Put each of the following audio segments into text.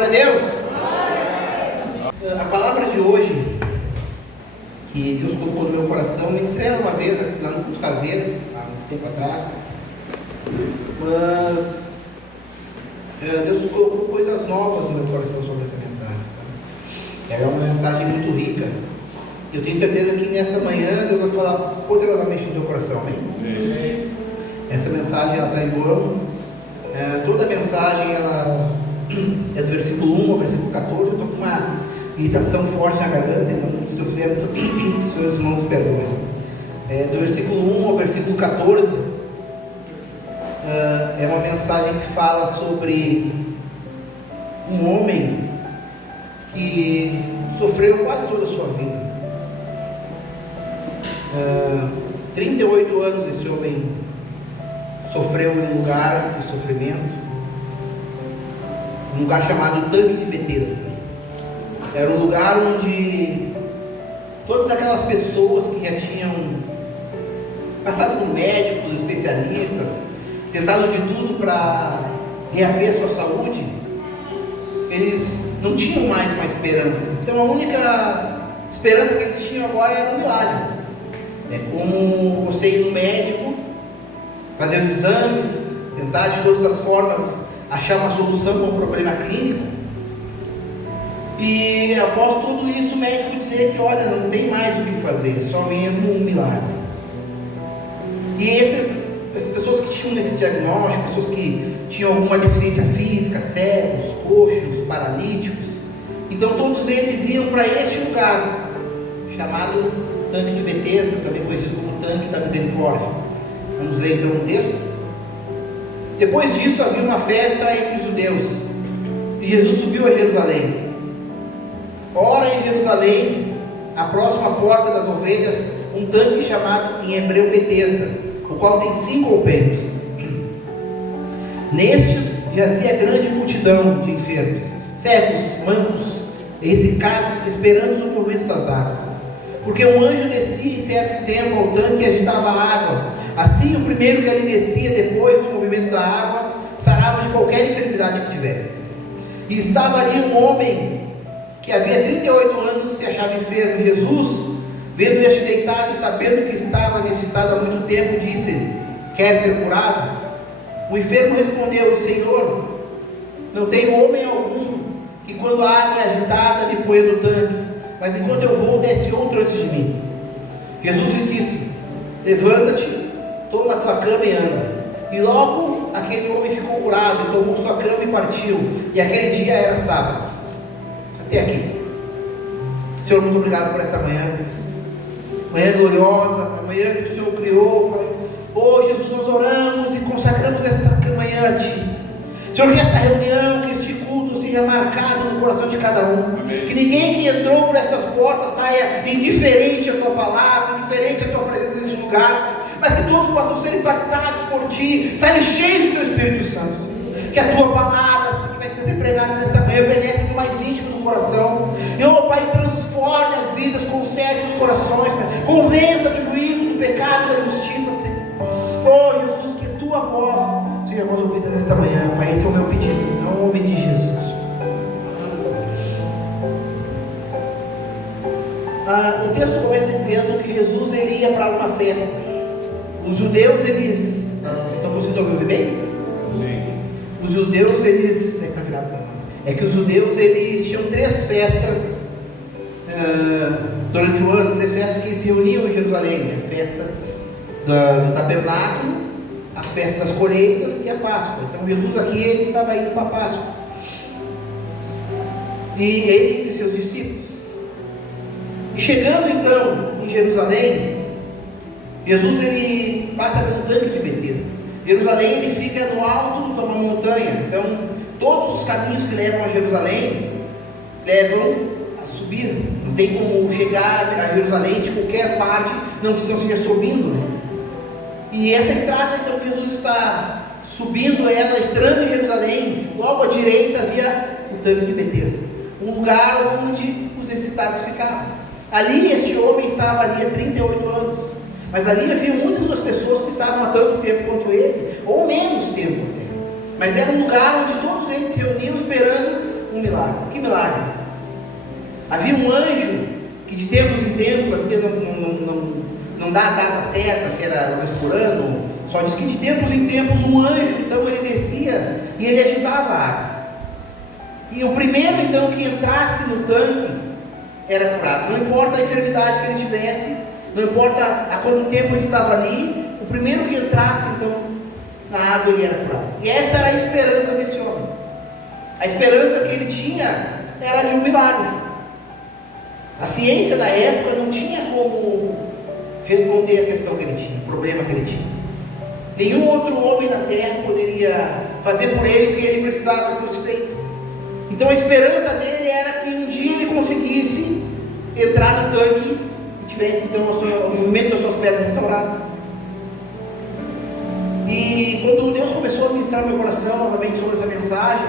Glória a Deus! A palavra de hoje, que Deus colocou no meu coração, me ensinaram uma vez lá no culto caseiro, há um tempo atrás, mas Deus colocou coisas novas no meu coração sobre essa mensagem, sabe? É uma mensagem muito rica. Eu tenho certeza que nessa manhã Deus vai falar poderosamente no teu coração, amém? Essa mensagem ela está em João. Toda a mensagem ela é do versículo 1 ao versículo 14. Eu estou com uma irritação forte na garganta, então se eu fizer, os senhores irmãos perdoem. Do versículo 1 ao versículo 14 é uma mensagem que fala sobre um homem que sofreu quase toda a sua vida. 38 anos esse homem sofreu em um lugar de sofrimento, um lugar chamado Tanque de Betesda. Era um lugar onde todas aquelas pessoas que já tinham passado por médicos, especialistas, tentado de tudo para reaver sua saúde, eles não tinham mais uma esperança. Então a única esperança que eles tinham agora era um milagre. É como você ir no médico, fazer os exames, tentar de todas as formas achar uma solução para um problema clínico, e após tudo isso o médico dizer que olha, não tem mais o que fazer, só mesmo um milagre. E essas pessoas que tinham esse diagnóstico, pessoas que tinham alguma deficiência física, cegos, coxos, paralíticos, então todos eles iam para este lugar chamado Tanque de Betesda, também conhecido como Tanque da Misericórdia. Vamos ler então o texto. Depois disso havia uma festa entre os judeus, e Jesus subiu a Jerusalém. Ora, em Jerusalém, à próxima porta das ovelhas, um tanque chamado em hebreu Betesda, o qual tem 5 alpendres. Nestes jazia grande multidão de enfermos, cegos, mancos, ressecados, esperando o movimento das águas. Porque um anjo descia em certo tempo ao tanque e agitava a água. Assim, o primeiro que ali descia, depois do movimento da água, sarava de qualquer enfermidade que tivesse. E estava ali um homem que havia 38 anos se achava enfermo. E Jesus, vendo este deitado e sabendo que estava nesse estado há muito tempo, disse-lhe: quer ser curado? O enfermo respondeu: Senhor, não tenho homem algum que quando a água é agitada me ponha no tanque, mas enquanto eu vou, desce outro antes de mim. Jesus lhe disse: levanta-te, toma a tua cama e anda. E logo aquele homem ficou curado, tomou sua cama e partiu. E aquele dia era sábado. Até aqui. Senhor, muito obrigado por esta manhã. Manhã gloriosa, a manhã que o Senhor criou. Oh Jesus, nós oramos e consagramos esta manhã a Ti. Senhor, que esta reunião, que este culto seja marcado no coração de cada um. Amém. Que ninguém que entrou por estas portas saia indiferente à Tua palavra, indiferente à Tua presença nesse lugar, mas que todos possam ser impactados por Ti, saírem cheios do Teu Espírito Santo. Que a Tua palavra, que vai ser pregada nesta manhã, penetre no mais íntimo do coração. E, oh Pai, transforme as vidas, conserte os corações, Pai. Convença do juízo, do pecado, da justiça, Senhor. Oh Jesus, que a Tua voz seja a voz ouvida nesta manhã, Pai. Esse é o meu pedido, no nome de Jesus. O texto começa dizendo que Jesus iria para uma festa. Os judeus, eles... Estão conseguindo ouvir bem? Sim. Os judeus, eles... É que os judeus, eles tinham 3 festas durante o ano, 3 festas que se reuniam em Jerusalém. A festa do tabernáculo, a festa das colheitas e a Páscoa. Então Jesus aqui, ele estava indo para a Páscoa. E ele e seus discípulos. E chegando então em Jerusalém, Jesus ele passa pelo tanque de Betesda. Jerusalém ele fica no alto de uma montanha. Então todos os caminhos que levam a Jerusalém levam a subir. Não tem como chegar a Jerusalém de qualquer parte, não seja subindo, né? E essa estrada, então, Jesus está subindo ela, entrando em Jerusalém. Logo à direita havia o tanque de Betesda, um lugar onde os necessitados ficavam. Ali este homem estava ali há 38 anos, mas ali havia muitas das pessoas que estavam há tanto tempo quanto ele, ou menos tempo até. Mas era um lugar onde todos eles se reuniam esperando um milagre. milagre. Que milagre? Havia um anjo que de tempos em tempos, porque não dá a data certa, se era uma vez por ano, só diz que de tempos em tempos um anjo, então ele descia e ele agitava a água. E o primeiro então que entrasse no tanque era curado. Não importa a enfermidade que ele tivesse, não importa há quanto tempo ele estava ali, o primeiro que entrasse então na água ele era curado. E essa era a esperança desse homem. A esperança que ele tinha era de um milagre. A ciência da época não tinha como responder a questão que ele tinha, o problema que ele tinha. Nenhum outro homem na terra poderia fazer por ele o que ele precisava que fosse feito. Então a esperança dele era que um dia ele conseguisse entrar no tanque e tivesse então o movimento das suas pernas restaurado. E quando Deus começou a ministrar no meu coração novamente sobre essa mensagem,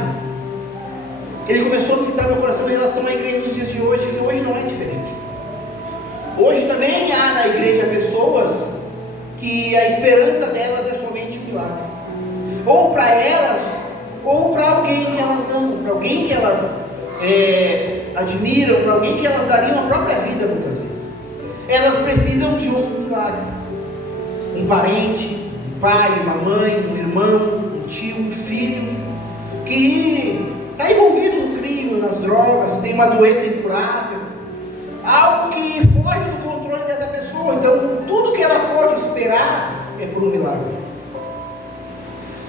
Ele começou a ministrar no meu coração em relação à igreja dos dias de hoje, que hoje não é diferente. Hoje também há na igreja pessoas que a esperança delas é somente um milagre, ou para elas, ou para alguém que elas amam, para alguém que elas admiram, para alguém que elas dariam a própria vida muitas vezes. Elas precisam de um milagre, um parente, um pai, uma mãe, um irmão, um tio, um filho, que está envolvido no crime, nas drogas, tem uma doença incurável, algo que foge do controle dessa pessoa. Então tudo que ela pode esperar é por um milagre.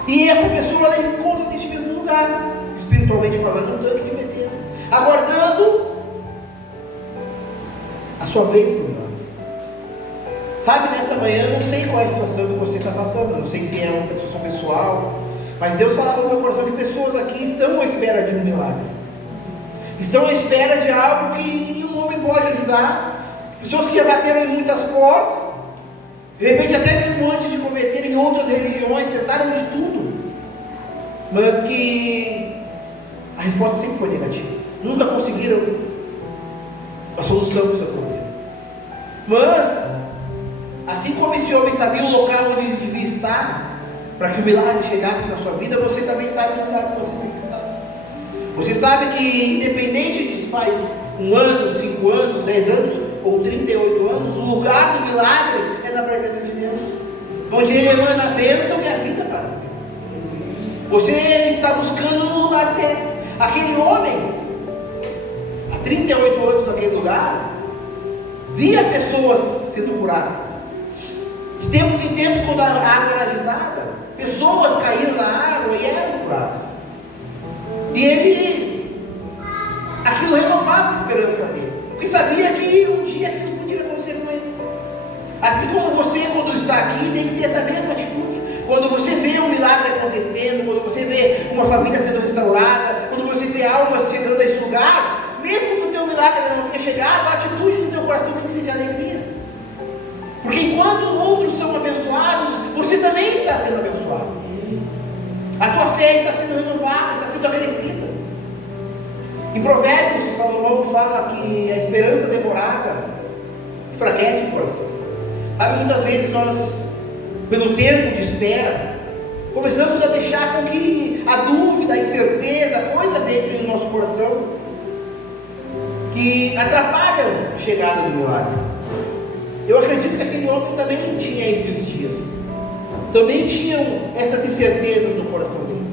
E essa pessoa ela encontra neste mesmo lugar, espiritualmente falando, um tanque de Betesda, aguardando a sua vez para o milagre. Sabe, nesta manhã, não sei qual é a situação que você está passando, não sei se é uma situação pessoal, mas Deus falava no meu coração que pessoas aqui estão à espera de um milagre, estão à espera de algo que nenhum homem pode ajudar, pessoas que já bateram em muitas portas, de repente até mesmo antes de converterem em outras religiões, tentaram de tudo, mas que a resposta sempre foi negativa, nunca conseguiram a solução do seu problema. Mas assim como esse homem sabia o local onde ele devia estar para que o milagre chegasse na sua vida, você também sabe o lugar que você tem que estar. Você sabe que independente de se faz 1 ano, 5 anos, 10 anos ou 38 anos, o lugar do milagre é na presença de Deus, onde Ele emana a bênção e a vida para sempre. Você está buscando no lugar certo. Aquele homem, há 38 anos naquele lugar, via pessoas sendo curadas. De tempos em tempos, quando a água era agitada, pessoas caíram na água e eram curadas. E ele, aquilo renovava a esperança dele, porque sabia que um dia aquilo podia acontecer com ele. Assim como você, quando está aqui, tem que ter essa mesma atitude. Quando você vê um milagre acontecendo, quando você vê uma família sendo restaurada, quando você vê almas chegando a esse lugar, mesmo que o teu milagre não tenha chegado, a atitude do teu coração tem que ser de alegria. Porque enquanto outros são abençoados, você também está sendo abençoado. A tua fé está sendo renovada, está sendo acrescida. Em Provérbios, Salomão fala que a esperança demorada enfraquece o coração. Sabe, muitas vezes nós, pelo tempo de espera, começamos a deixar com que a dúvida, a incerteza, coisas entrem no nosso coração que atrapalham a chegada do milagre. Eu acredito que aquele homem também tinha esses dias, também tinham essas incertezas no coração dele,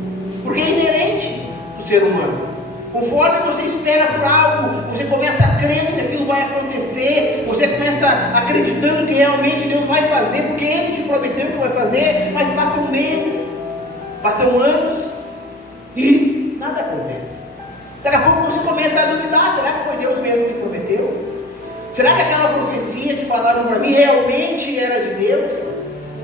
porque é inerente do ser humano. Conforme você espera por algo, você começa a crer que aquilo vai acontecer, você começa acreditando que realmente Deus vai fazer, porque Ele te prometeu que vai fazer, mas passam meses, passam anos e nada acontece. Daqui a pouco você começa a duvidar: será que foi Deus mesmo que prometeu? Será que aquela profecia que falaram para mim realmente era de Deus?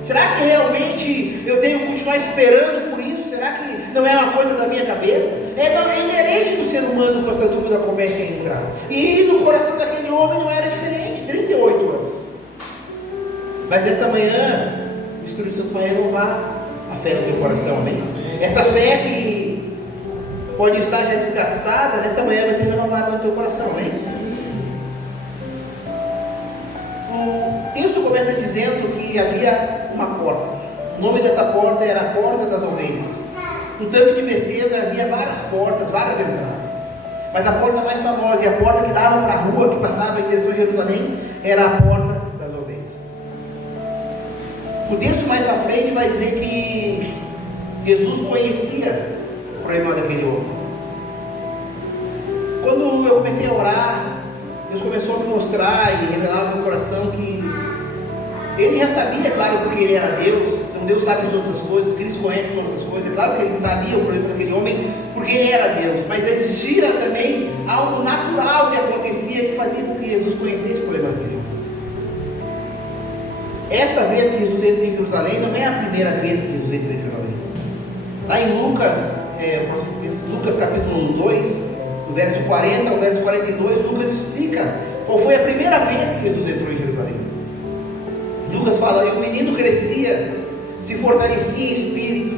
Será que realmente eu tenho que continuar esperando por isso? Será que não é uma coisa da minha cabeça? É inerente do ser humano que essa dúvida comece a entrar. E no coração daquele homem não era diferente, 38 anos. Mas nessa manhã, o Espírito Santo vai renovar a fé no teu coração, amém? Essa fé que pode estar já desgastada, nessa manhã vai ser renovada no teu coração, amém? O texto começa dizendo que havia uma porta. O nome dessa porta era a Porta das Ovelhas. No tanque de Betesda havia várias portas, várias entradas. Mas a porta mais famosa e a porta que dava para a rua, que passava em direção a Jerusalém, era a porta das ovelhas. O texto mais à frente vai dizer que Jesus conhecia o problema daquele homem. Quando eu comecei a orar, Deus começou a me mostrar e revelar no meu coração que Ele já sabia, claro, porque Ele era Deus. Então Deus sabe todas as coisas, Cristo conhece todas as coisas. É claro que Ele sabia o problema daquele homem, porque Ele era Deus. Mas existia também algo natural que acontecia, que fazia com que Jesus conhecesse o problema daquele homem. Essa vez que Jesus entra em Jerusalém, não é a primeira vez que Jesus entra em Jerusalém. Lá em Lucas capítulo 2, do verso 40 ao verso 42, Lucas explica qual foi a primeira vez que Jesus entrou em Jerusalém. Lucas fala: e o menino crescia, se fortalecia em espírito,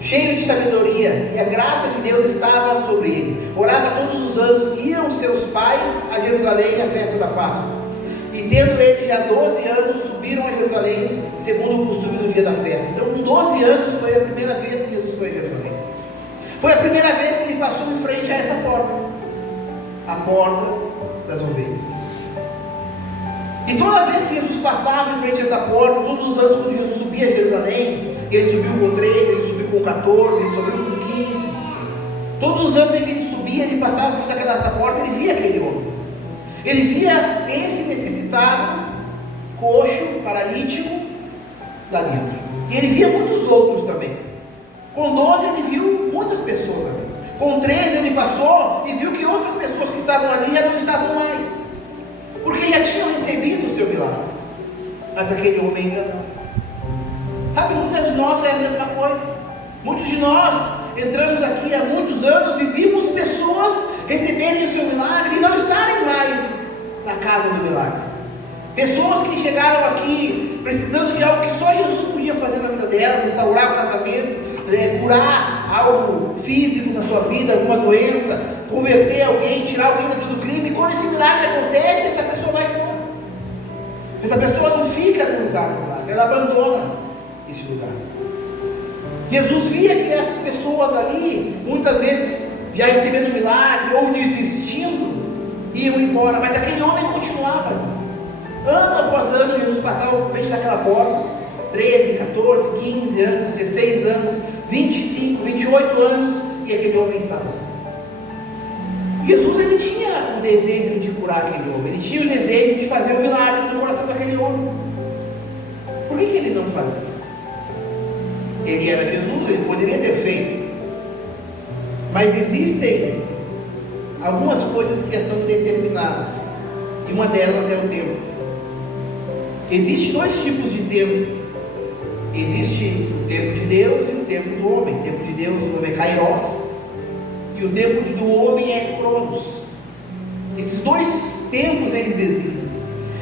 cheio de sabedoria, e a graça de Deus estava sobre ele. Orava todos os anos, iam seus pais a Jerusalém à festa da Páscoa. E tendo ele já 12 anos, subiram a Jerusalém, segundo o costume do dia da festa. Então, com 12 anos, foi a primeira vez que Jesus foi a Jerusalém. Foi a primeira vez que ele passou em frente a essa porta, a porta das ovelhas. E toda vez que Jesus passava em frente a essa porta, todos os anos quando Jesus subia a Jerusalém, ele subiu com 13, ele subiu com 14, ele subiu com 15. Todos os anos em que ele subia, ele passava em frente daquela porta, ele via aquele homem. Ele via esse necessitado, coxo, paralítico, lá dentro. E ele via muitos outros também. Com 12 ele viu muitas pessoas ali. Com 13 ele passou e viu que outras pessoas que estavam ali já não estavam mais, porque já tinham recebido o seu milagre. Mas aquele homem ainda não. Sabe, muitas de nós é a mesma coisa. Muitos de nós entramos aqui há muitos anos e vimos pessoas receberem o seu milagre e não estarem mais na casa do milagre. Pessoas que chegaram aqui precisando de algo que só Jesus podia fazer na vida delas: restaurar o casamento, curar algo físico na sua vida, alguma doença, converter alguém, tirar alguém do crime. E quando esse milagre acontece, essa pessoa vai embora. Essa pessoa não fica no lugar do milagre, ela abandona esse lugar. Jesus via que essas pessoas ali, muitas vezes já recebendo milagre ou desistindo, iam embora, mas aquele homem continuava ali. Ano após ano, Jesus passava frente daquela porta, 13, 14, 15 anos, 16 anos, 25, 28 anos, e aquele homem estava ali. Jesus, ele tinha o desejo de curar aquele homem, ele tinha o desejo de fazer um milagre no coração daquele homem. Por que ele não fazia? Ele era Jesus, ele poderia ter feito. Mas existem algumas coisas que são determinadas, e uma delas é o tempo. Existem dois tipos de tempo. Existe o tempo de Deus e o tempo do homem. O tempo de Deus, o nome é Kairos, e o tempo do homem é Cronos. Esses dois tempos, eles existem.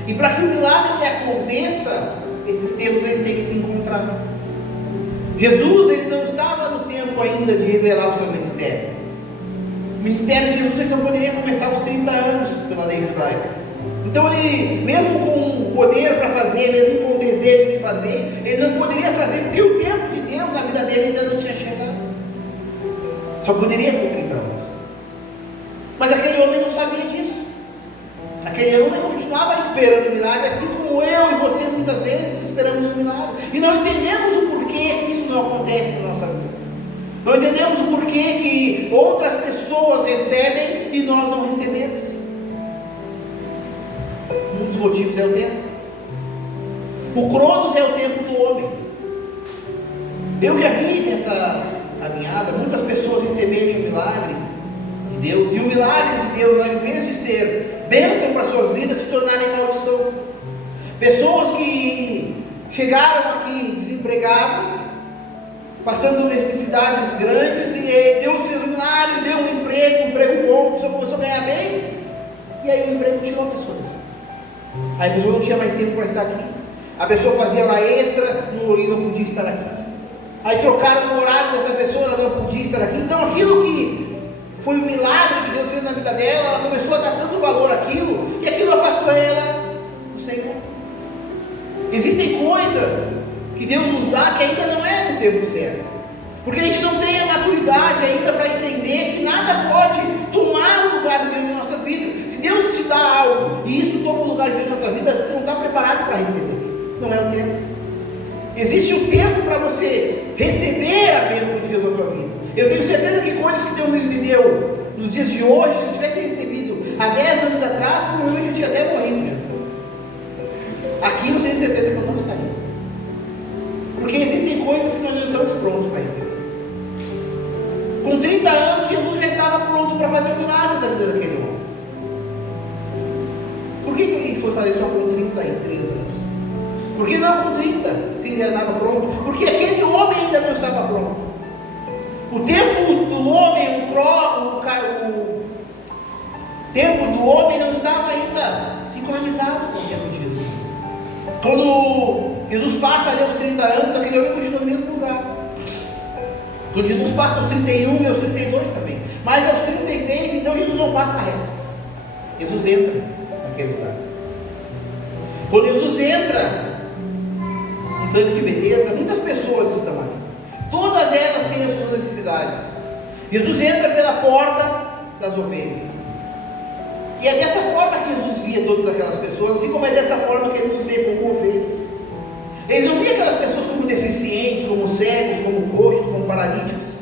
E para que o milagre aconteça, esses tempos eles têm que se encontrar. Jesus, ele não estava no tempo ainda de revelar o seu ministério. O ministério de Jesus, ele só poderia começar aos 30 anos pela lei judaica. Então ele, mesmo com o poder para fazer, mesmo com o desejo de fazer, ele não poderia fazer, porque o tempo de Deus na vida dele ainda não tinha chegado. Só poderia com 30 anos. Mas aquele homem não sabia disso. Aquele homem continuava esperando o milagre, assim como eu e você muitas vezes esperamos um milagre, e não entendemos o porquê que isso não acontece na nossa vida. Não entendemos o porquê que outras pessoas recebem e nós não recebemos. Um dos motivos é o tempo. O Cronos é o tempo do homem. Eu já vi nessa caminhada muitas pessoas receberem o milagre de Deus, e o milagre de Deus, ao invés de ser bênção para suas vidas, se tornarem maldição. Pessoas que chegaram aqui desempregadas, passando necessidades grandes, e Deus fez um milagre, deu um emprego bom, a pessoa começou a ganhar bem, e aí o emprego tirou a pessoa. Aí a pessoa não tinha mais tempo para estar aqui. A pessoa fazia lá extra e não podia estar aqui. Aí trocaram o horário dessa pessoa, ela não podia estar aqui. Então aquilo que foi o milagre que Deus fez na vida dela, ela começou a dar tanto valor àquilo, e aquilo afastou ela do Senhor. Existem coisas que Deus nos dá que ainda não é no tempo certo, porque a gente não tem a maturidade ainda para entender que nada pode tomar o lugar receber a bênção de Deus na tua vida. Eu tenho certeza que coisas que Deus me deu nos dias de hoje, se eu tivesse recebido há 10 anos atrás, provavelmente eu tinha até morrido. Aqui eu tenho certeza que eu não estaria. Porque existem coisas que nós não estamos prontos para receber. Com 30 anos, Jesus já estava pronto para fazer o milagre da vida daquele homem. Por que ele foi fazer só com 33 anos? Por que não com 30, se ele já estava pronto? Porque aquele homem ainda não estava pronto. O tempo do homem, o tempo do homem não estava ainda sincronizado com o tempo de Jesus. Quando Jesus passa ali aos 30 anos, aquele homem continua no mesmo lugar. Quando Jesus passa aos 31 e aos 32 também. Mas aos 33, então Jesus não passa reto. Jesus entra naquele lugar. Quando Jesus entra no tanque de Betesda, muitas pessoas estão ali. Todas elas têm as suas necessidades. Jesus entra pela porta das ovelhas. E é dessa forma que Jesus via todas aquelas pessoas, assim como é dessa forma que ele nos vê como ovelhas. Eles não viam aquelas pessoas como deficientes, como cegos, como coxos, como paralíticos.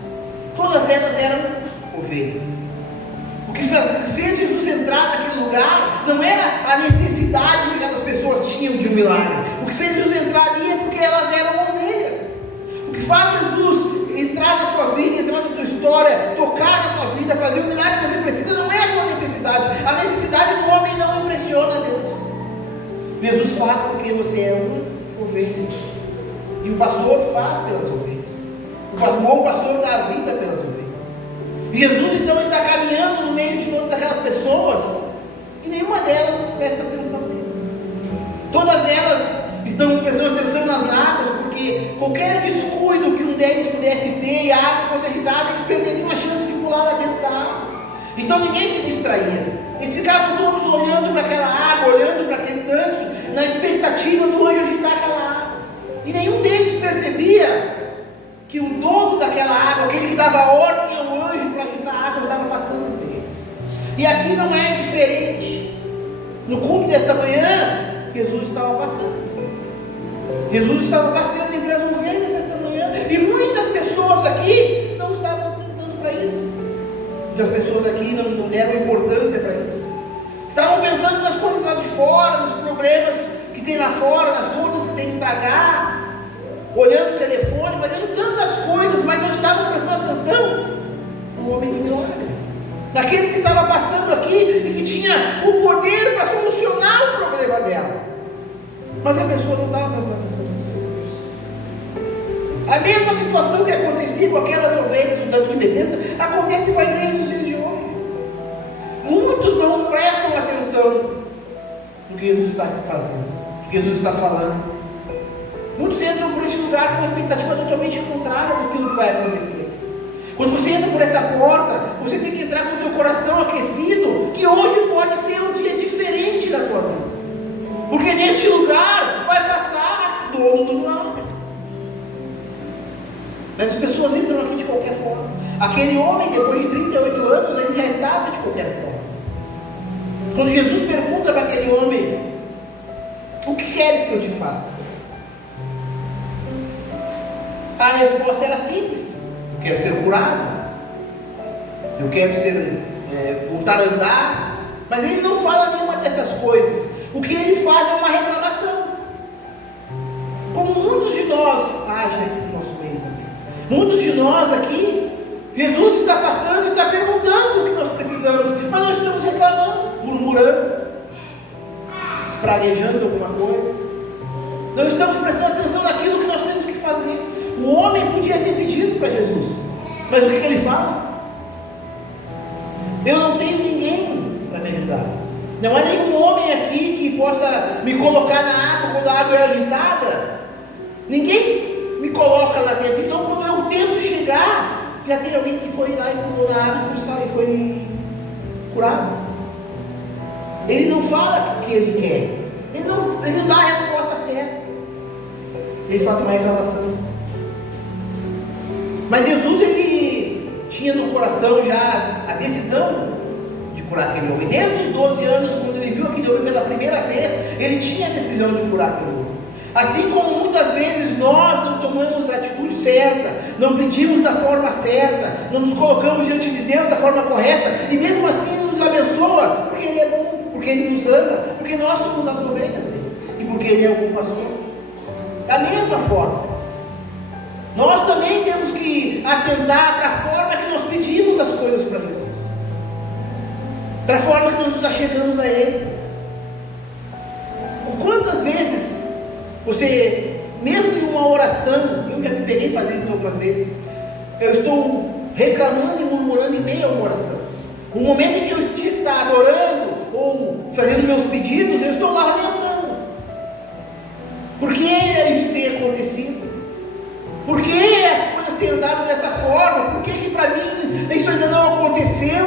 Todas elas eram ovelhas. O que fez Jesus entrar naquele lugar não era a necessidade que aquelas pessoas tinham de um milagre. O que fez Jesus entrar ali é porque elas eram ovelhas. O que faz Jesus entrar na tua vida, entrar na tua história, tocar na tua vida, fazer o milagre que você precisa, não é a tua necessidade. A necessidade do homem não impressiona Deus. Jesus faz porque você é uma ovelha. E o pastor faz pelas ovelhas. O bom pastor dá a vida pelas ovelhas. E Jesus então está caminhando no meio de todas aquelas pessoas e nenhuma delas presta atenção nele. Todas elas estão prestando atenção nas águas, porque qualquer descuido que um deles pudesse ter e a água fosse agitada, eles perderiam a chance de pular lá dentro da água. Então ninguém se distraía. Eles ficavam todos olhando para aquela água, olhando para aquele tanque, na expectativa do anjo agitar aquela água. E nenhum deles percebia que o dono daquela água, aquele que dava ordem ao anjo para agitar a água, estava passando entre eles. E aqui não é diferente. No culto desta manhã, Jesus estava passando. Jesus estava passeando entre as ovelhas nesta manhã. E muitas pessoas aqui não estavam atentando para isso. Muitas pessoas aqui não deram importância para isso. Estavam pensando nas coisas lá de fora, nos problemas que tem lá fora, nas contas que tem que pagar, olhando o telefone, fazendo tantas coisas, mas não estavam prestando atenção no homem do milagre, naquele que estava passando aqui e que tinha o poder para solucionar o problema dela. Mas a pessoa não estava prestando atenção nisso. A mesma situação que acontecia com aquelas ovelhas do tanque de Betesda acontece com a igreja nos dias de hoje. Muitos não prestam atenção no que Jesus está fazendo, no que Jesus está falando. Muitos entram por esse lugar com uma expectativa totalmente contrária daquilo que vai acontecer. Quando você entra por essa porta, você tem que entrar com o teu coração aquecido, que hoje pode ser um dia diferente da tua vida. Porque neste lugar vai passar o dono do milagre. Mas as pessoas entram aqui de qualquer forma. Aquele homem, depois de 38 anos, ele já estava de qualquer forma. Quando Jesus pergunta para aquele homem: o que queres que eu te faça? A resposta era simples: eu quero ser curado, eu quero voltar a andar. Mas ele não fala nenhuma dessas coisas. O que ele faz é uma reclamação, como muitos de nós agem aqui no nosso meio também. Muitos de nós aqui, Jesus está passando, está perguntando o que nós precisamos, mas nós estamos reclamando, murmurando, espraguejando alguma coisa. Não estamos prestando atenção naquilo que nós temos que fazer. O homem podia ter pedido para Jesus, mas o que ele fala? Eu não tenho ninguém para me ajudar. Não há nenhum homem aqui que possa me colocar na água quando a água é agitada. Ninguém me coloca lá dentro. Então, quando eu tento chegar, já tem alguém que foi lá e pulou na água e foi curado. Ele não fala o que ele quer. Ele não dá a resposta certa. Ele faz uma reclamação. Mas Jesus, ele tinha no coração já a decisão de curar aquele homem. Desde os 12 anos, quando ele viu aquele homem pela primeira vez, ele tinha a decisão de curar aquele homem. Assim como muitas vezes nós não tomamos a atitude certa, não pedimos da forma certa, não nos colocamos diante de Deus da forma correta, e mesmo assim nos abençoa, porque Ele é bom, porque Ele nos ama, porque nós somos as ovelhas dele, e porque Ele é o bom pastor. Da mesma forma, nós também temos que atentar para a forma que nós pedimos as coisas para Deus, para a forma que nós nos achegamos a Ele. Quantas vezes você, mesmo em uma oração, eu já me peguei fazendo algumas vezes, eu estou reclamando e murmurando em meio a uma oração. No momento em que eu tinha que estar adorando ou fazendo meus pedidos, eu estou lá lamentando. Por que isso tem acontecido? Por que as coisas têm andado dessa forma? Por que para mim isso ainda não aconteceu?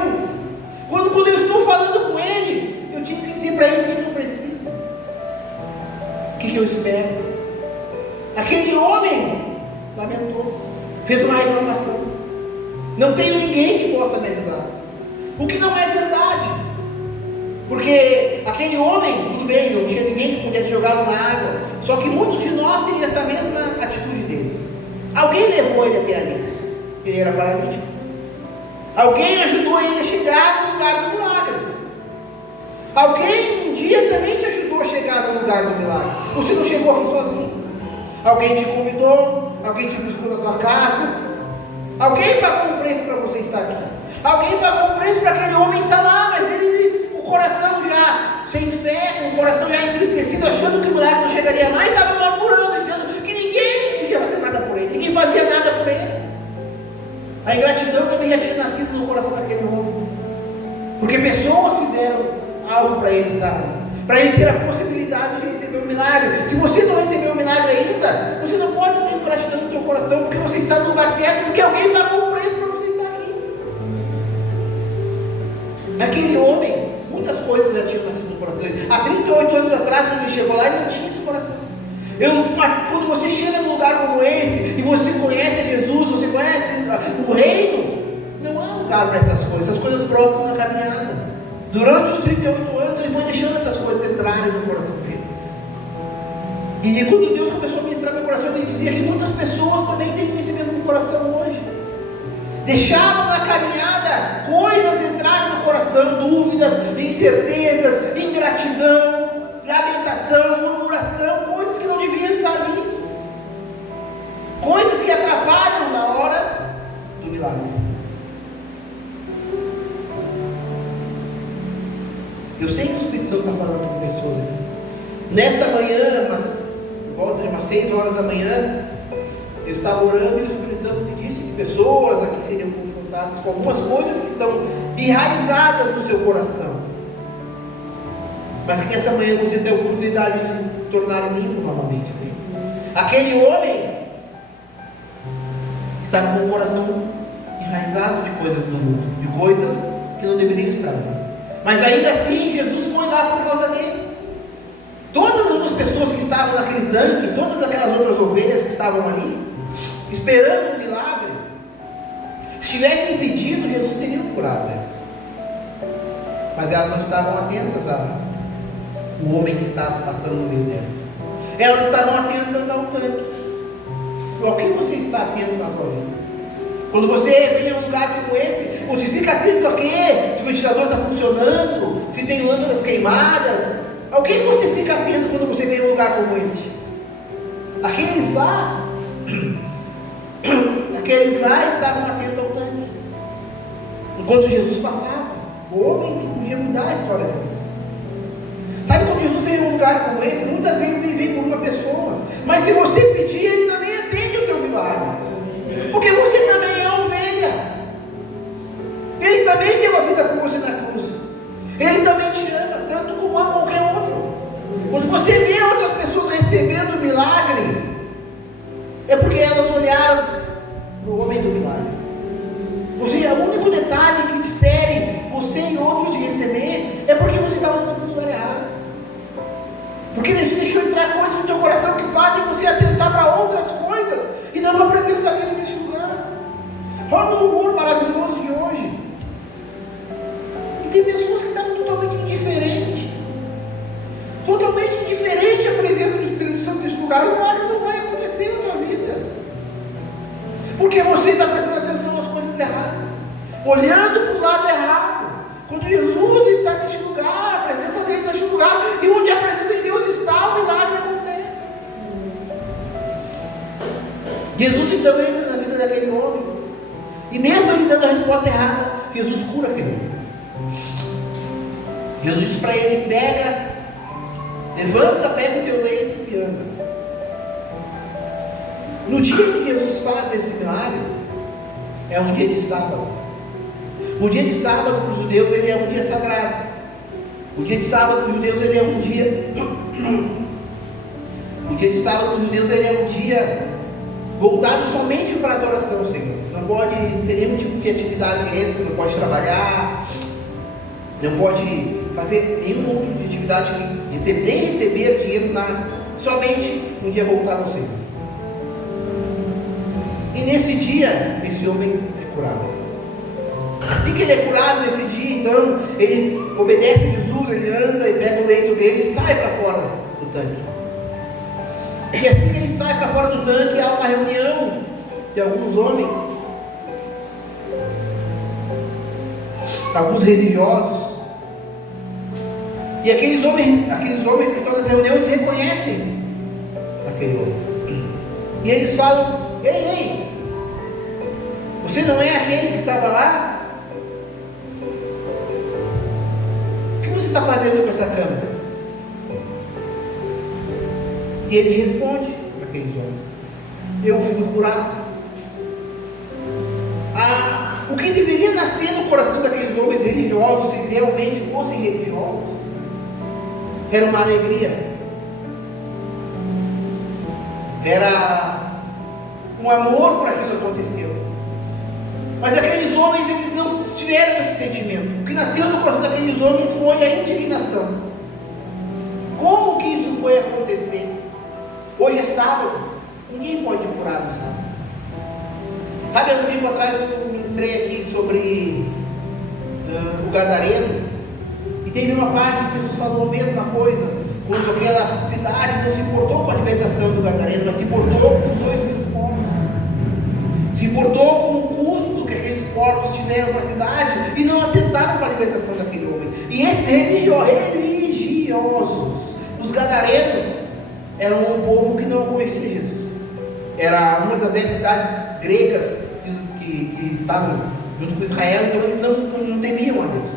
Quando eu estou falando com Ele, eu tinha que dizer para Ele o que eu preciso. O que eu espero? Aquele homem lamentou, fez uma reclamação. Não tenho ninguém que possa me ajudar. O que não é verdade. Porque aquele homem, tudo bem, não tinha ninguém que pudesse jogá-lo na água. Só que muitos de nós têm essa mesma atitude dele. Alguém levou ele até ali. Ele era paralítico. Alguém ajudou ele a chegar no lugar do milagre. Alguém um dia também te ajudou a chegar no lugar do milagre. Você não chegou aqui sozinho. Alguém te convidou, alguém te buscou na tua casa. Alguém pagou um preço para você estar aqui. Alguém pagou um preço para aquele homem estar lá, mas ele, o coração já sem fé, com o coração já entristecido, achando que o milagre não chegaria mais, estava murmurando, dizendo que ninguém podia fazer nada por ele, ninguém fazia nada por ele. A ingratidão também já tinha nascido no coração daquele homem, porque pessoas fizeram algo para ele estar ali, para ele ter a possibilidade de receber o milagre. Se você não recebeu o milagre ainda, você não pode ter gratidão no teu coração, porque você está no lugar certo, porque alguém pagou o preço para você estar aqui. Aquele homem, muitas coisas já tinham nascido no coração dele. Há 38 anos atrás, quando ele chegou lá, ele não tinha esse coração. Quando você chega num lugar como esse, e você conhece Jesus, você conhece o reino, não há lugar para essas coisas. Essas coisas brotam na caminhada. Durante os 38 anos, ele foi deixando essas coisas entrarem no coração dele. E quando Deus começou a ministrar meu coração, ele dizia que muitas pessoas também têm esse mesmo coração hoje. Deixaram na caminhada coisas entrarem no coração, dúvidas, incertezas, ingratidão, lamentação, murmuração, coisas que não deviam estar ali. Coisas que atrapalham na hora do milagre. Eu sei que o Espírito Santo está falando com pessoas aqui. Nesta manhã, por volta de umas 6 horas da manhã, eu estava orando e o Espírito Santo me disse que pessoas aqui seriam confrontadas com algumas coisas que estão enraizadas no seu coração, mas que essa manhã você tem a oportunidade de tornar limpo novamente. Aquele homem estava com o coração enraizado de coisas do mundo, de coisas que não deveriam estar ali. Mas ainda assim, Jesus foi lá por causa dele. Todas as outras pessoas que estavam naquele tanque, todas aquelas outras ovelhas que estavam ali, esperando um milagre, se tivessem pedido, Jesus teria curado elas. Mas elas não estavam atentas ao homem que estava passando no meio delas. Elas estavam atentas ao tanque. Ao que você está atento na tua vida? Quando você vem a um lugar como esse, você fica atento a quê? Se o ventilador está funcionando, se tem lâmpadas queimadas. Ao que você fica atento quando você vem a um lugar como esse? Aqueles lá estavam atentos ao tanque. Enquanto Jesus passava, o homem que podia mudar a história deles. Sabe, quando Jesus vem a um lugar como esse, muitas vezes ele vem por uma pessoa. Mas se você pedir, ele também atende o teu milagre. Porque você também é ovelha. Ele também deu a vida por você na cruz. Ele também te ama, tanto como ama qualquer outro. Quando você vê outras pessoas recebendo o milagre, é porque elas olharam para o homem do milagre. Você, o único detalhe que difere você e outros de receber é porque você está olhando para o lugar errado. Porque Deus deixou entrar coisas no teu coração que fazem você atentar para outras coisas e não para a presença dele nesse lugar. Olha o louvor maravilhoso de hoje. E tem pessoas que estavam totalmente indiferentes à presença do Espírito Santo nesse lugar. lugar, o milagre não vai acontecer na tua vida. Porque você está prestando atenção nas coisas erradas, olhando para o lado errado. Quando Jesus está neste lugar, a presença dele está neste lugar, e onde a presença de Deus está, o milagre acontece. Jesus então entra na vida daquele homem, e mesmo ele dando a resposta errada, Jesus cura aquele homem. Jesus diz para ele: levanta, pega o teu leito e anda. No dia que Jesus faz esse milagre, é um dia de sábado. O dia de sábado para os judeus ele é um dia sagrado. O dia de sábado para os judeus ele é um dia. O dia de sábado para os judeus ele é um dia voltado somente para a adoração ao Senhor. Não pode ter nenhum tipo de atividade extra, não pode trabalhar, não pode fazer nenhum outro tipo de atividade que nem receber dinheiro, nada. Somente um dia voltado ao Senhor. E nesse dia, esse homem é curado. Assim que ele é curado nesse dia, então, ele obedece a Jesus, ele anda e pega o leito dele e sai para fora do tanque. E assim que ele sai para fora do tanque, há uma reunião de alguns homens, alguns religiosos. E aqueles homens que estão nas reuniões reconhecem aquele homem. E eles falam: ei, você não é aquele que estava lá? O que você está fazendo com essa cama? E ele responde para aqueles homens: eu fui curado. O que deveria nascer no coração daqueles homens religiosos, se eles realmente fossem religiosos, era uma alegria, era um amor por aquilo que aconteceu. Mas aqueles homens, eles não tiveram esse sentimento. O que nasceu no coração daqueles homens foi a indignação. Como que isso foi acontecer? Hoje é sábado, ninguém pode curar no sábado. Sabe, há um tempo atrás eu ministrei aqui sobre o gadareno, e teve uma parte que Jesus falou a mesma coisa, quando aquela cidade não se importou com a libertação do gadareno, mas se importou com os 2.000 porcos, se importou com o custo que aqueles porcos tiveram para a cidade, e não atentaram para a libertação daquele homem. E esses religiosos, os gadarenos, eram um povo que não conhecia Jesus. Era uma das 10 cidades gregas que estavam junto com Israel, então eles não temiam a Deus.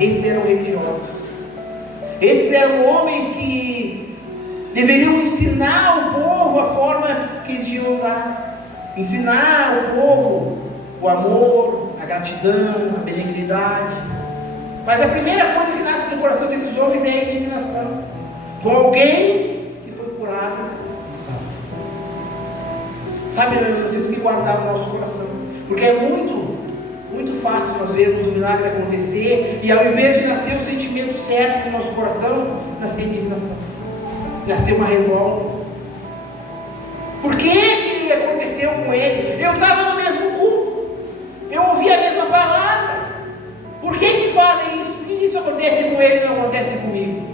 Esses eram religiosos. Esses eram homens que deveriam ensinar o povo a forma que eles tinham andar, ensinar o povo o amor, a gratidão, a benignidade. Mas a primeira coisa que nasce no coração desses homens é a indignação com alguém que foi curado no sábado. Sabe, eu sinto que guardar no nosso coração, porque é muito fácil nós vermos o milagre acontecer, e ao invés de nascer o sentimento certo no nosso coração, nascer indignação, nascer uma revolta. Por que aconteceu com ele? Eu estava no mesmo culto, eu ouvi a mesma palavra. Por que fazem isso? Por que isso acontece com ele e não acontece comigo?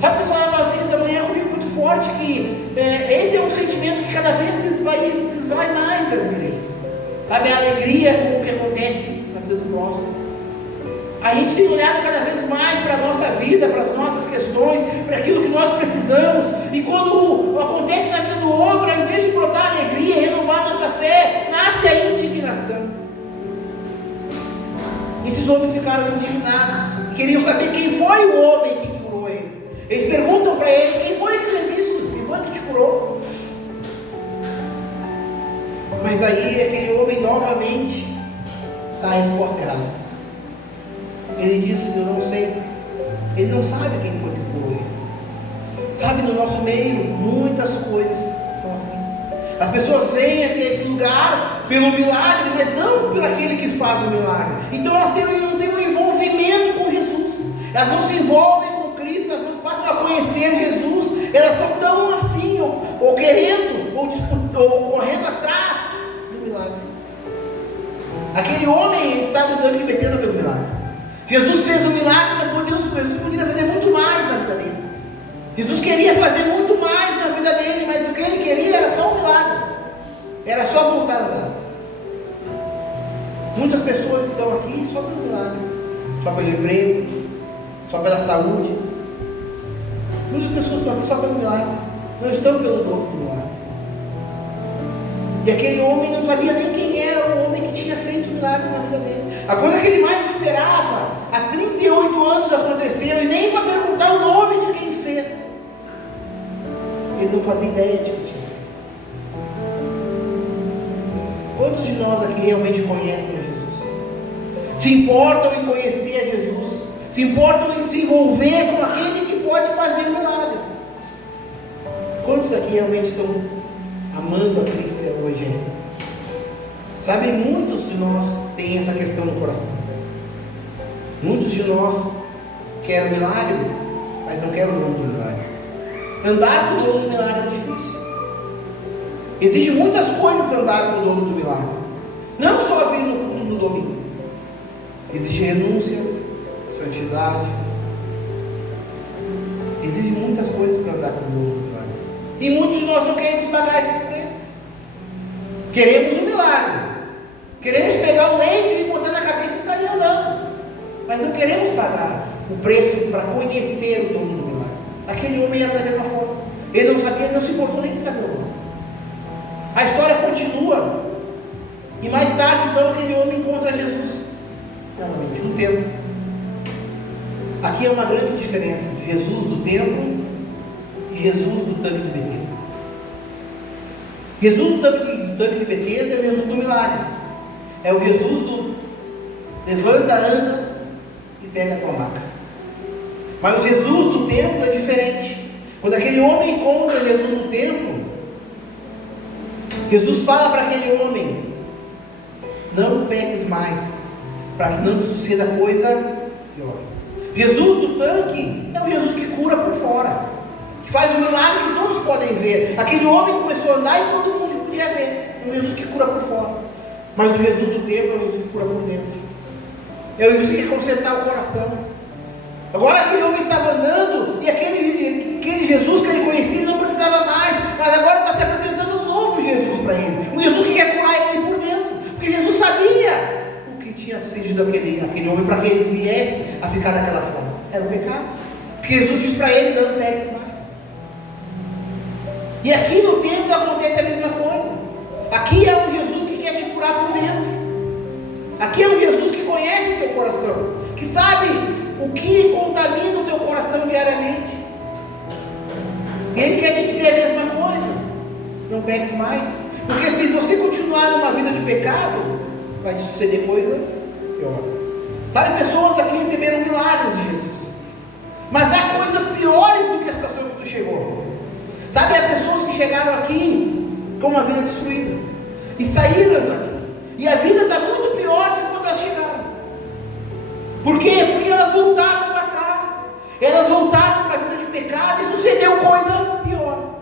Sabe, pessoal, às vezes da manhã comigo muito forte que esse é um sentimento que cada vez se esvai mais das igrejas. Sabe, a alegria com o que acontece na vida do próximo. A gente tem olhado cada vez mais para a nossa vida, para as nossas questões, para aquilo que nós precisamos, e quando acontece na vida do outro, ao invés de brotar alegria, renovar nossa fé, nasce a indignação. Esses homens ficaram indignados e queriam saber quem foi o homem que curou ele. Eles perguntam para ele: quem foi que fez isso? Quem foi que te curou? Mas aí aquele homem novamente dá a resposta errada. Ele diz: eu não sei. Ele não sabe quem foi que curou ele. Sabe, no nosso meio muitas coisas são assim. As pessoas vêm até esse lugar pelo milagre, mas não por aquele que faz o milagre. Então elas não têm um envolvimento com Jesus. Elas não se envolvem com Cristo, elas não passam a conhecer Jesus. Elas são tão afim, ou querendo, ou correndo atrás do milagre. Aquele homem estava dando de metendo pelo milagre. Jesus fez o milagre, mas por Deus, Jesus poderia fazer muito mais na vida dele. Jesus queria fazer muito mais na vida dele, mas o que ele queria era só um milagre. Era só voltar a andar. Muitas pessoas estão aqui só pelo milagre, só pelo emprego, só pela saúde. Muitas pessoas estão aqui só pelo milagre, não estão pelo dom do milagre. E aquele homem não sabia nem quem era o homem que tinha feito o milagre na vida dele. A coisa que ele mais esperava, há 38 anos aconteceu, e nem para perguntar o nome de quem fez. Ele não fazia ideia de que tinha. Quantos de nós aqui realmente conhecem Jesus? Se importam em conhecer a Jesus? Se importam em se envolver com aquele que pode fazer o milagre? Quantos aqui realmente estão amando a Cristo e ao Evangelho? Sabe, muitos de nós têm essa questão no coração. Muitos de nós querem milagre, mas não querem o dom do milagre. Andar com o dom do milagre é difícil. Exige muitas coisas andar com o dom do milagre. Não só vir no culto do domingo. Exige renúncia, santidade. Exige muitas coisas para andar com o dom do milagre. E muitos de nós não queremos pagar esses preços. Queremos um milagre. Queremos pegar o leite e botar na cabeça e sair andando. Mas não queremos pagar o preço para conhecer o dom do milagre. Aquele homem era da mesma forma. Ele não sabia, ele não se importou nem de saber o nome. A história continua. E mais tarde, então, aquele homem encontra Jesus. Novamente, no templo. Aqui é uma grande diferença de Jesus do templo e Jesus do tanque de Betesda. Jesus do tanque de Betesda é o Jesus do milagre. É o Jesus do levanta, anda e pega a tua maca. Mas o Jesus do templo é diferente. Quando aquele homem encontra Jesus no templo, Jesus fala para aquele homem: não peques mais, para que não te suceda coisa pior. Jesus do tanque é o Jesus que cura por fora, que faz um milagre que todos podem ver. Aquele homem começou a andar e todo mundo podia ver. É um Jesus que cura por fora. Mas o Jesus do templo é o Jesus que cura por dentro. É o Jesus que quer consertar o coração. Agora aquele homem estava andando e aquele Jesus que ele conhecia não precisava mais, mas agora está se apresentando um novo Jesus para ele. Um Jesus que quer curar ele por dentro. Porque Jesus sabia o que tinha sucedido aquele homem para que ele viesse a ficar daquela forma. Era o pecado. Porque Jesus diz para ele: não peques mais. E aqui no templo acontece a mesma coisa. Aqui é um Jesus que quer te curar por dentro. Aqui é um Jesus que conhece o teu coração, que sabe o que contamina o teu coração diariamente. E Ele quer te dizer a mesma coisa: não peques mais. Porque se você continuar numa vida de pecado, vai te suceder coisa pior. Sabe, pessoas aqui receberam milagres de Jesus, mas há coisas piores do que a situação que tu chegou. Sabe, há pessoas que chegaram aqui com uma vida destruída e saíram daqui, e a vida está muito pior do que quando elas chegaram. Por quê? Porque elas voltaram para trás, elas voltaram para a vida de pecado e sucedeu coisa pior.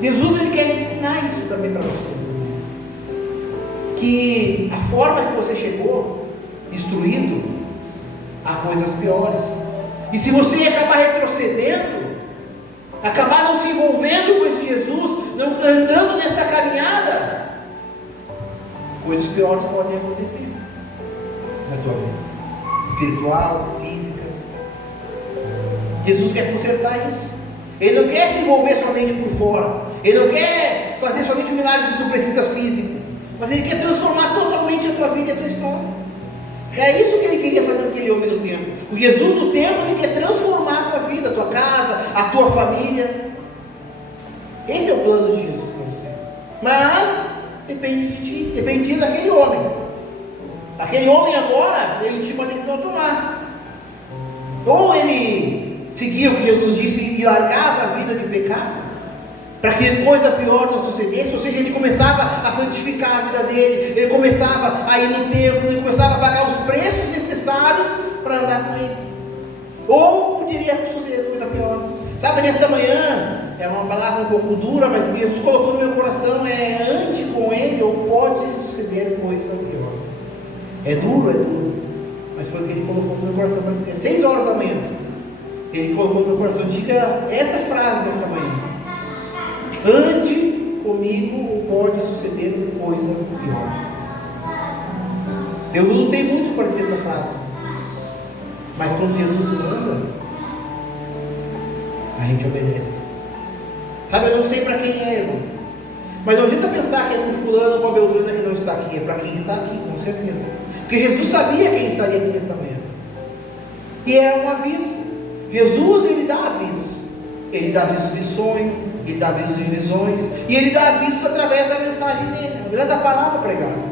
Jesus, ele quer ensinar isso também para vocês, que a forma que você chegou destruído, há coisas piores. E se você acabar retrocedendo, acabar não se envolvendo com esse Jesus, não andando nessa caminhada, coisas piores podem acontecer na tua vida, espiritual, física. Jesus quer consertar isso. Ele não quer se envolver somente por fora. Ele não quer fazer somente um milagre que tu precisa físico, mas Ele quer transformar totalmente a tua vida e a tua história. É isso que Ele queria fazer com aquele homem no templo. O Jesus do templo, Ele quer transformar a tua vida, a tua casa, a tua família. Esse é o plano de Jesus para você. Mas depende de ti, depende daquele homem. Aquele homem agora, ele tinha uma decisão a tomar. Ou ele seguia o que Jesus disse e largava a vida de pecado, para que coisa pior não sucedesse. Ou seja, ele começava a santificar a vida dele, ele começava a ir no templo, ele começava a pagar os preços necessários para andar com ele. Ou poderia suceder coisa pior. Sabe, nessa manhã, é uma palavra um pouco dura, mas que Jesus colocou no meu coração: ande com ele, ou pode suceder coisa pior. É duro, mas foi o que ele colocou no meu coração para dizer. 6 horas da manhã, Ele colocou no meu coração: diga essa frase nesta manhã: ande comigo ou pode suceder coisa pior. Eu lutei muito para dizer essa frase, mas quando Jesus manda, a gente obedece. Sabe, eu não sei para quem é, irmão, mas não adianta pensar que é para o fulano ou a Beltrana que não está aqui. É para quem está aqui, com certeza, porque Jesus sabia quem estaria aqui nesta manhã, e é um aviso. Jesus, ele dá avisos. Ele dá avisos em sonho, ele dá avisos em visões, e ele dá avisos através da mensagem dele, através da palavra pregada.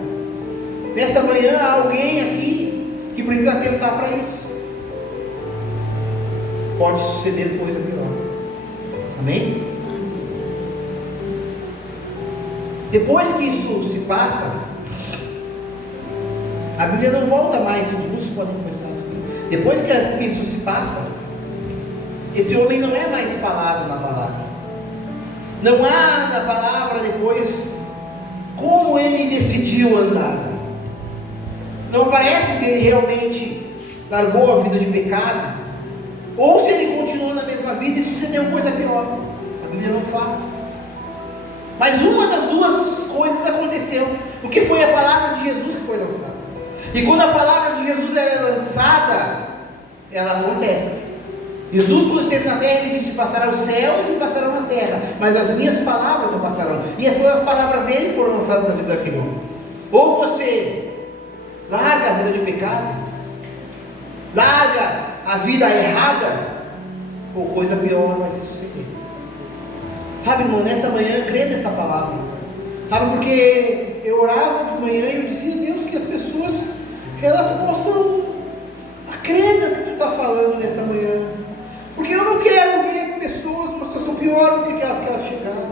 Nesta manhã há alguém aqui que precisa atentar para isso. Pode suceder coisa pior. Amém? Depois que isso se passa, a Bíblia não volta mais. Os russos podem começar assim. Depois que isso se passa, esse homem não é mais falado na palavra. Não há na palavra depois como ele decidiu andar. Não aparece se ele realmente largou a vida de pecado, ou se ele continuou na mesma vida e sucedeu coisa pior. A Bíblia não fala. Mas uma das duas coisas aconteceu, porque foi a palavra de Jesus que foi lançada. E quando a palavra de Jesus é lançada, ela acontece. Jesus, quando esteve na terra, ele disse: passarão os céus e passarão a terra, mas as minhas palavras não passarão. E as palavras dele foram lançadas na vida daquele homem. Ou você larga a vida de pecado, larga a vida errada, ou coisa pior vai se suceder. Sabe, irmão, nesta manhã, crê nessa palavra. Sabe, porque eu orava de manhã e eu dizia: Deus, que as pessoas, que elas possam crer no que tu está falando nesta manhã. Porque eu não quero ver pessoas numa situação pior do que aquelas que elas chegaram.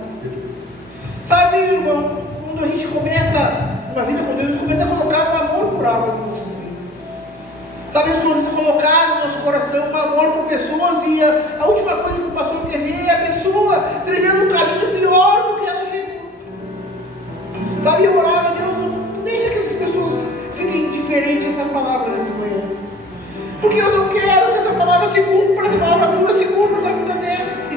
Sabe, irmão, quando a gente começa uma vida com Deus, a gente começa a colocar o amor por algo nas nossas vidas. Talvez quando você colocar no nosso coração o amor por pessoas, e a última coisa que o pastor quer ver é a pessoa trilhando um caminho pior do que ela chegou. Sabe, eu orava: Deus, não deixa que essas pessoas fiquem indiferentes a essa palavra nessa manhã. Porque eu não quero que essa palavra se cumpra, essa palavra dura se cumpra na vida delas.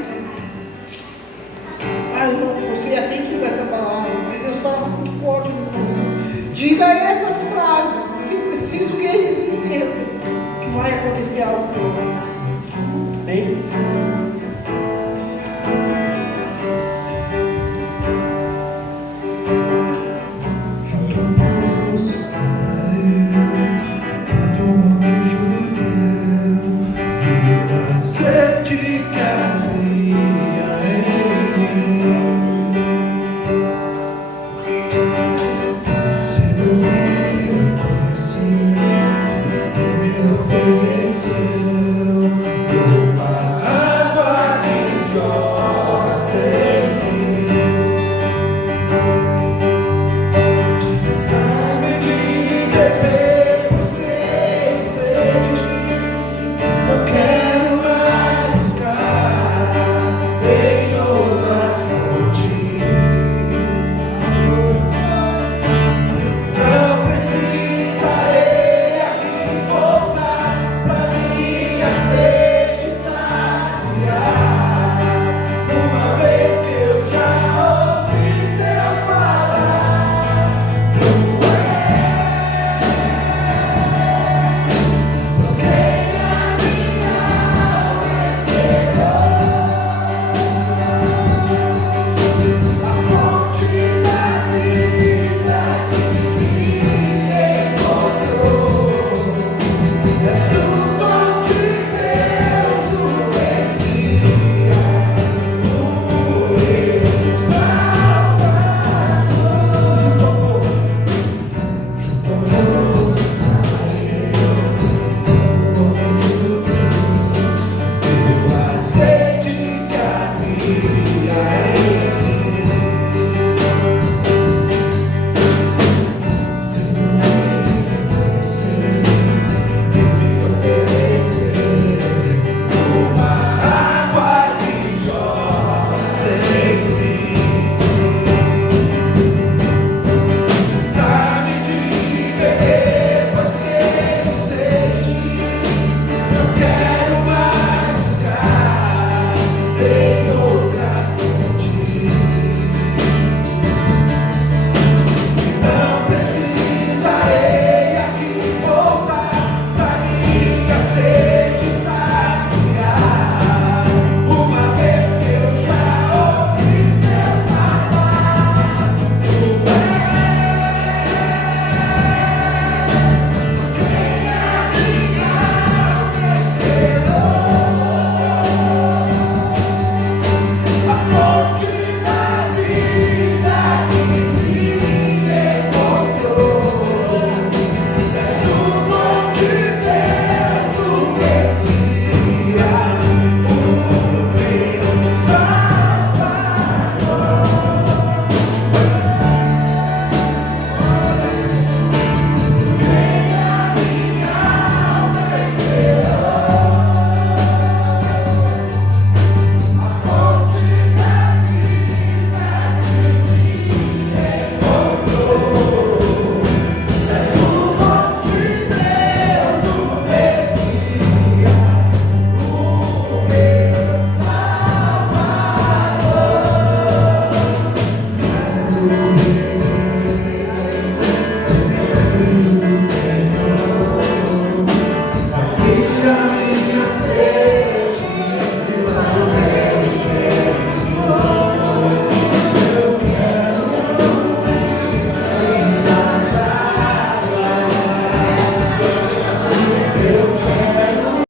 Ai, irmão, você atende para essa palavra, porque Deus fala muito forte no coração. Diga essa frase, porque eu preciso que eles entendam que vai acontecer algo pior. Amém?